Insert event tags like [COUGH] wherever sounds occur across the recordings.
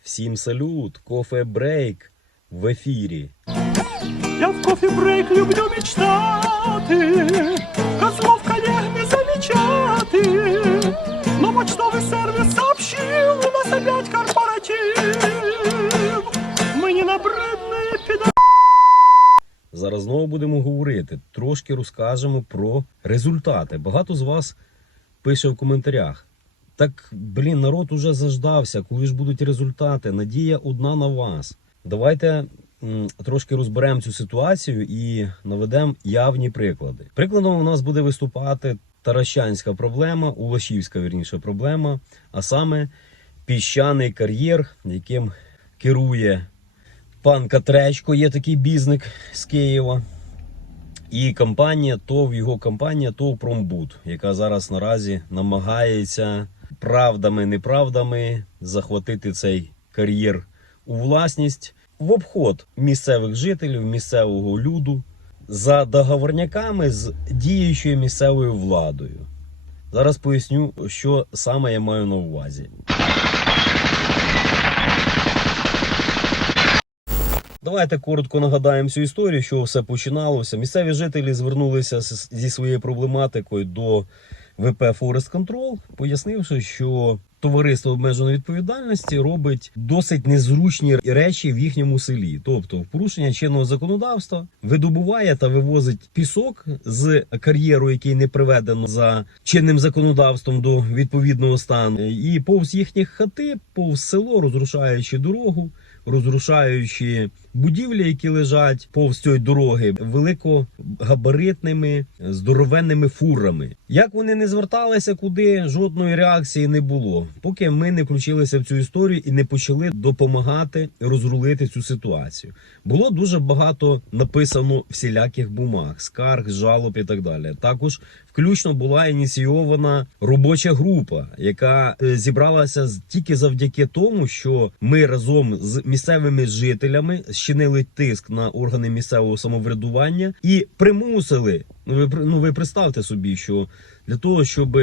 Всім салют, кофе брейк в ефірі. Я в кофе-брейк люблю мечтати, Козлов коллег не замечати. Но почтовый сервис сообщил, у нас опять корпоратив. Мы не набридные пидоры. Зараз знову будемо говорити, трошки розкажемо про результати. Багато з вас пише в коментарях. Так, блін, народ уже заждався, коли ж будуть результати. Надія одна на вас. Давайте м, трошки розберемо цю ситуацію і наведемо явні приклади. Прикладом у нас буде виступати Таращанська проблема, Улашівська вірніше проблема, а саме піщаний кар'єр, яким керує пан Катречко, є такий бізник з Києва. І компанія ТОВ, його компанія ТОВ Промбуд, яка зараз наразі намагається правдами, неправдами захватити цей кар'єр у власність в обход місцевих жителів, місцевого люду за договорняками з діючою місцевою владою. Зараз поясню, що саме я маю на увазі. Давайте коротко нагадаємо цю історію, що все починалося. Місцеві жителі звернулися зі своєю проблематикою до ВП Forest Control, пояснивши, що товариство обмеженої відповідальності робить досить незручні речі в їхньому селі. Тобто, в порушення чинного законодавства видобуває та вивозить пісок з кар'єру, який не приведено за чинним законодавством до відповідного стану, і повз їхні хати, повз село, розрушаючи дорогу розрушаючи будівлі, які лежать повз цієї дороги, великогабаритними здоровенними фурами. Як вони не зверталися куди, жодної реакції не було, поки ми не включилися в цю історію і не почали допомагати розрулити цю ситуацію. Було дуже багато написано всіляких бумаг, скарг, жалоб і так далі. Також включно була ініційована робоча група, яка е, зібралася тільки завдяки тому, що ми разом з місцевими жителями щинили тиск на органи місцевого самоврядування і примусили. Ну ви ну ви представте собі, що для того, щоб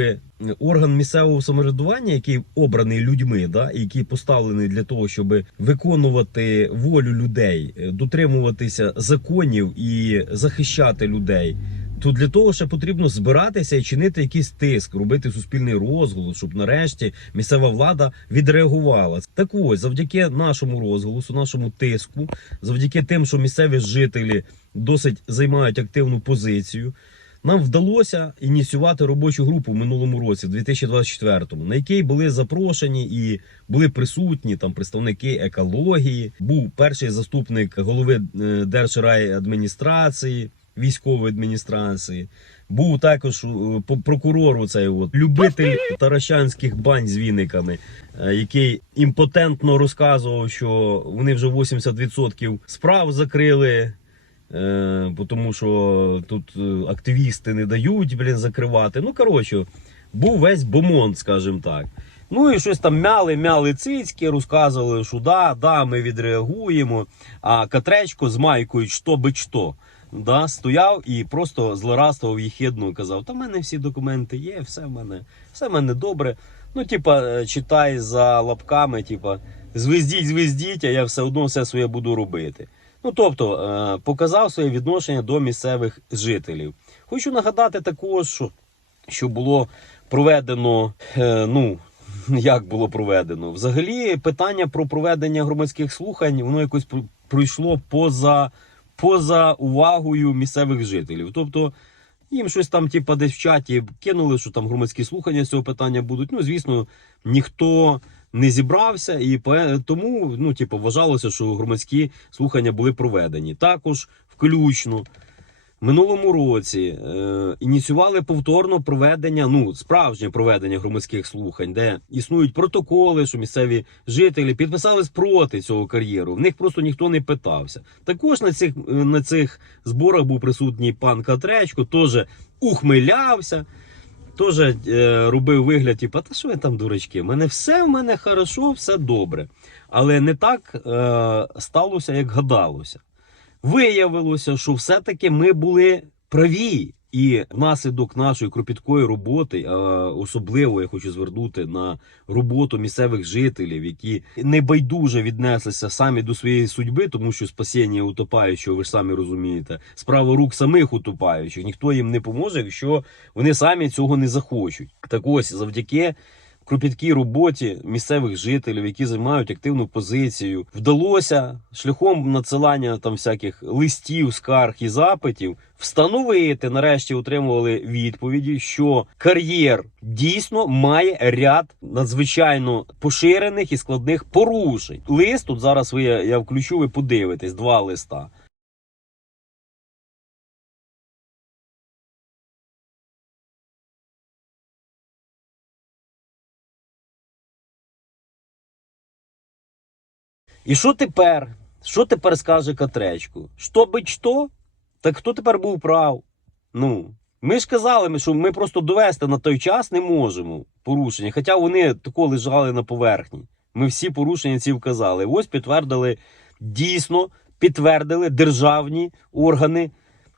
орган місцевого самоврядування, який обраний людьми, да, який поставлений для того, щоб виконувати волю людей, е, дотримуватися законів і захищати людей. То для того ще потрібно збиратися і чинити якийсь тиск, робити суспільний розголос, щоб нарешті місцева влада відреагувала. Так ось, завдяки нашому розголосу, нашому тиску, завдяки тим, що місцеві жителі досить займають активну позицію. Нам вдалося ініціювати робочу групу в минулому році, в 2024-му, на якій були запрошені і були присутні там представники екології. Був перший заступник голови е, Держрайадміністрації, військової адміністрації. Був також е, прокурор, цей от любитель таращанських бань з віниками, е, який імпотентно розказував, що вони вже 80% справ закрили. Е, тому що тут активісти не дають блін, закривати. Ну, коротше, був весь бомонд, скажімо так. Ну і щось там мяли, мяли цицьки, розказували, що да, да, ми відреагуємо. А Катречко з майкою що би що. Да, стояв і просто злорадствував їхідно казав: Та в мене всі документи є, все в мене, все в мене добре. Ну, типа, е, читай за лапками, типа, звездіть, звездіть, а я все одно все своє буду робити. Ну, тобто, е, показав своє відношення до місцевих жителів. Хочу нагадати також, що, було проведено, е, ну, [LAUGHS] як було проведено. Взагалі, питання про проведення громадських слухань, воно якось пр- пройшло поза, поза увагою місцевих жителів. Тобто, їм щось там, типа, десь в чаті кинули, що там громадські слухання з цього питання будуть. Ну, звісно, ніхто не зібрався, і тому, ну, типу, вважалося, що громадські слухання були проведені. Також включно. Минулому році е, ініціювали повторно проведення, ну справжнє проведення громадських слухань, де існують протоколи, що місцеві жителі підписались проти цього кар'єру. В них просто ніхто не питався. Також на цих е, на цих зборах був присутній пан Катречко, теж ухмилявся. Теж е, робив вигляд, типу, та що ви там, дурачки? Мене все в мене хорошо, все добре. Але не так е, сталося, як гадалося. Виявилося, що все-таки ми були праві. І внаслідок нашої кропіткої роботи, особливо я хочу звернути на роботу місцевих жителів, які небайдуже віднеслися самі до своєї судьби, тому що спасіння утопаючого, ви ж самі розумієте, справа рук самих утопаючих. Ніхто їм не поможе, якщо вони самі цього не захочуть. Так ось завдяки кропіткій роботі місцевих жителів, які займають активну позицію, вдалося шляхом надсилання там всяких листів, скарг і запитів встановити, нарешті отримували відповіді, що кар'єр дійсно має ряд надзвичайно поширених і складних порушень. Лист тут зараз ви я включу, ви подивитесь, два листа. І що тепер? Що тепер скаже Катречко? Що би що? Так хто тепер був прав? Ну, ми ж казали, що ми просто довести на той час не можемо порушення, хоча вони тако лежали на поверхні. Ми всі порушення ці вказали. Ось підтвердили, дійсно підтвердили державні органи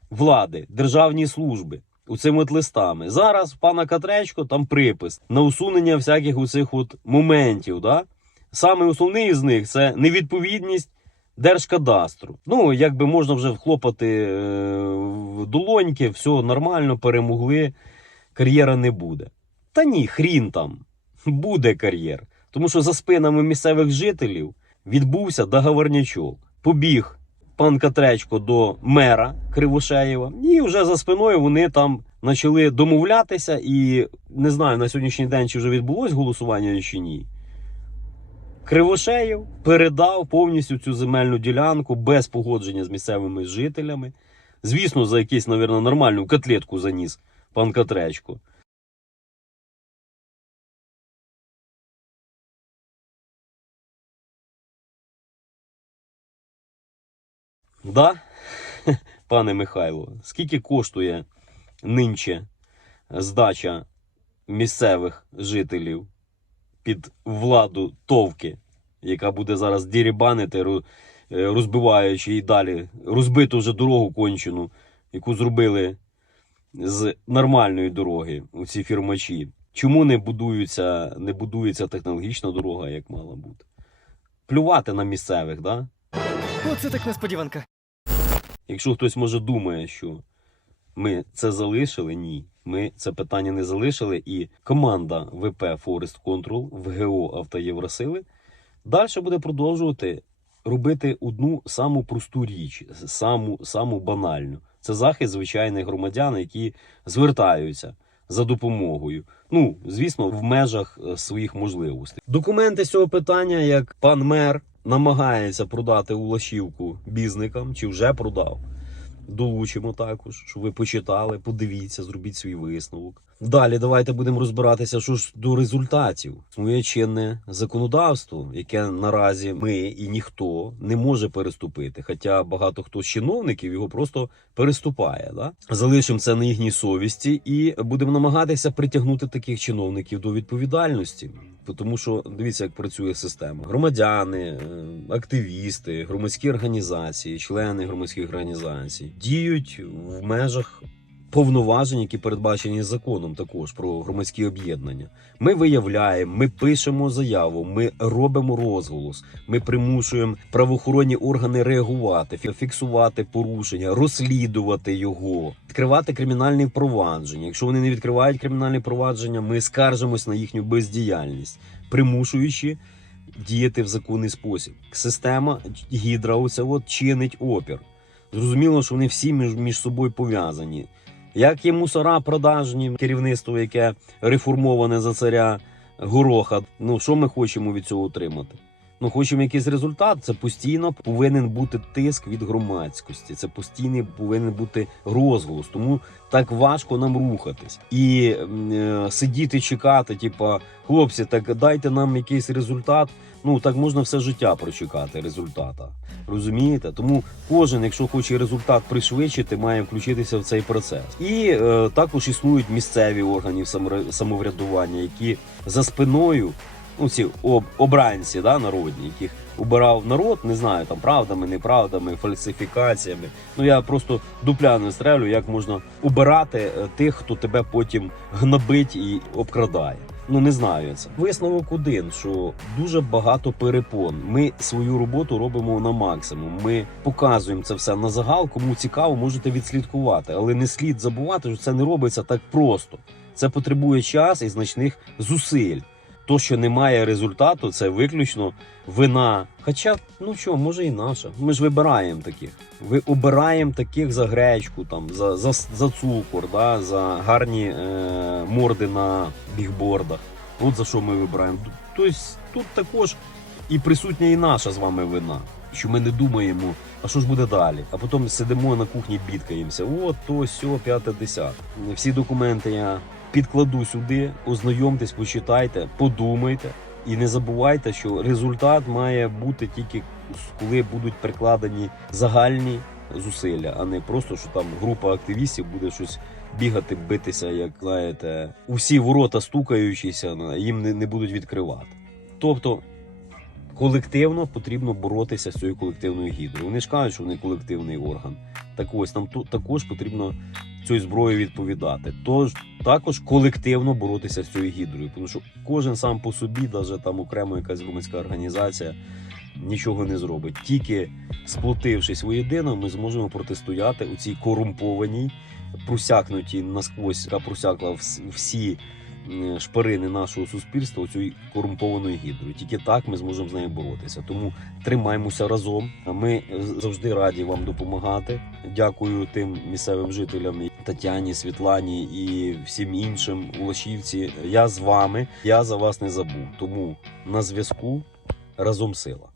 влади, державні служби. Оцими от листами. Зараз пана Катречко там припис на усунення всяких оцих от моментів. Да? Саме основний з них це невідповідність Держкадастру. Ну, якби можна вже вхлопати е, в долоньки, все нормально, перемогли, кар'єра не буде. Та ні, хрін там, буде кар'єр. Тому що за спинами місцевих жителів відбувся договорнячок. Побіг пан Катречко до мера Кривошеєва, і вже за спиною вони там почали домовлятися. І не знаю на сьогоднішній день чи вже відбулось голосування чи ні. Кривошеєв передав повністю цю земельну ділянку без погодження з місцевими жителями. Звісно, за якийсь, мабуть, нормальну котлетку заніс пан Катречко. Да, [LAUGHS] пане Михайло, скільки коштує нинче здача місцевих жителів під владу Товки, яка буде зараз дірібанити, е, розбиваючи і далі розбиту вже дорогу кончену, яку зробили з нормальної дороги у ці фірмачі. Чому не будується, не будується технологічна дорога, як мала бути? Плювати на місцевих, да? Оце так несподіванка. Якщо хтось може думає, що ми це залишили, ні. Ми це питання не залишили, і команда ВП Forest Control в ГО Автоєвросили далі буде продовжувати робити одну саму просту річ, саму, саму банальну. Це захист звичайних громадян, які звертаються за допомогою. Ну, звісно, в межах е, своїх можливостей. Документи цього питання, як пан мер намагається продати у лашівку бізникам, чи вже продав. Долучимо також, щоб ви почитали, подивіться, зробіть свій висновок. Далі давайте будемо розбиратися, що ж до результатів. Існує чинне законодавство, яке наразі ми і ніхто не може переступити. Хоча багато хто з чиновників його просто переступає. Да? Залишимо це на їхній совісті і будемо намагатися притягнути таких чиновників до відповідальності. Тому що дивіться, як працює система. Громадяни, е, активісти, громадські організації, члени громадських організацій діють в межах повноважень, які передбачені законом, також про громадські об'єднання. Ми виявляємо, ми пишемо заяву, ми робимо розголос, ми примушуємо правоохоронні органи реагувати, фіксувати порушення, розслідувати його, відкривати кримінальні впровадження. Якщо вони не відкривають кримінальні провадження, ми скаржимось на їхню бездіяльність, примушуючи діяти в законний спосіб. Система гідра оця от чинить опір. Зрозуміло, що вони всі між, між собою пов'язані. Як є мусора продажні, керівництво, яке реформоване за царя Гороха. Ну що ми хочемо від цього отримати? Ну, хочемо якийсь результат. Це постійно повинен бути тиск від громадськості. Це постійний повинен бути розголос. Тому так важко нам рухатись і е, сидіти, чекати. Типа, хлопці, так дайте нам якийсь результат. Ну так можна все життя прочекати результата. Розумієте? Тому кожен, якщо хоче результат пришвидшити, має включитися в цей процес. І е, також існують місцеві органи самоврядування, які за спиною ну, ці об, обранці да, народні, яких обирав народ, не знаю, там правдами, неправдами, фальсифікаціями. Ну я просто дупля не стрелю, як можна обирати е, тих, хто тебе потім гнобить і обкрадає. Ну не знаю це. Висновок один, що дуже багато перепон. Ми свою роботу робимо на максимум. Ми показуємо це все на загал. Кому цікаво, можете відслідкувати, але не слід забувати, що це не робиться так просто. Це потребує час і значних зусиль. То, що немає результату, це виключно вина. Хоча, ну що, може і наша. Ми ж вибираємо таких. Ви обираємо таких за гречку, там, за, за, за цукор, да, за гарні е, морди на бігбордах. От за що ми вибираємо. Тобто тут також і присутня і наша з вами вина. Що ми не думаємо, а що ж буде далі? А потім сидимо на кухні, бідкаємося. От то, сьо, п'яте, десяте. Всі документи я підкладу сюди, ознайомтесь, почитайте, подумайте. І не забувайте, що результат має бути тільки коли будуть прикладені загальні зусилля, а не просто, що там група активістів буде щось бігати, битися, як знаєте, у всі ворота стукаючися, їм не, не будуть відкривати. Тобто колективно потрібно боротися з цією колективною гідрою. Вони ж кажуть, що вони колективний орган. Так ось нам тут також потрібно цією зброєю відповідати. Тож також колективно боротися з цією гідрою, тому що кожен сам по собі, навіть там окремо якась громадська організація, нічого не зробить. Тільки сплотившись воєдино, ми зможемо протистояти у цій корумпованій, просякнутій насквозь, яка просякла всі шпарини нашого суспільства цією корумпованою гідрою. Тільки так ми зможемо з нею боротися. Тому тримаймося разом. Ми завжди раді вам допомагати. Дякую тим місцевим жителям Тетяні, Світлані і всім іншим у Лошівці. Я з вами. Я за вас не забув. Тому на зв'язку разом сила.